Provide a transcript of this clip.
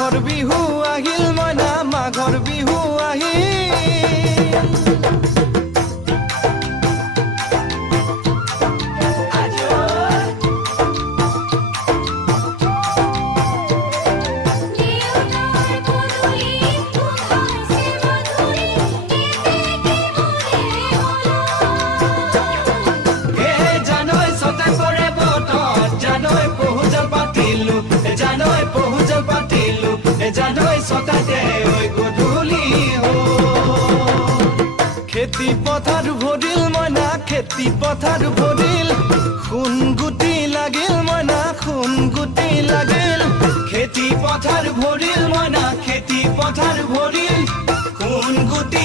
মাঘৰ বিহু আহিল মইনা মাঘৰ বিহু আহিল জানৈ সতাতে ওই গধূলি খেতি পথাৰ ভৰিল মইনা খেতি পথাৰ ভৰিল খুন গুটি লাগিল মইনা খুন গুটি লাগিল খেতি পথাৰ ভৰিল মইনা খেতি পথাৰ ভৰিল খুন গুটি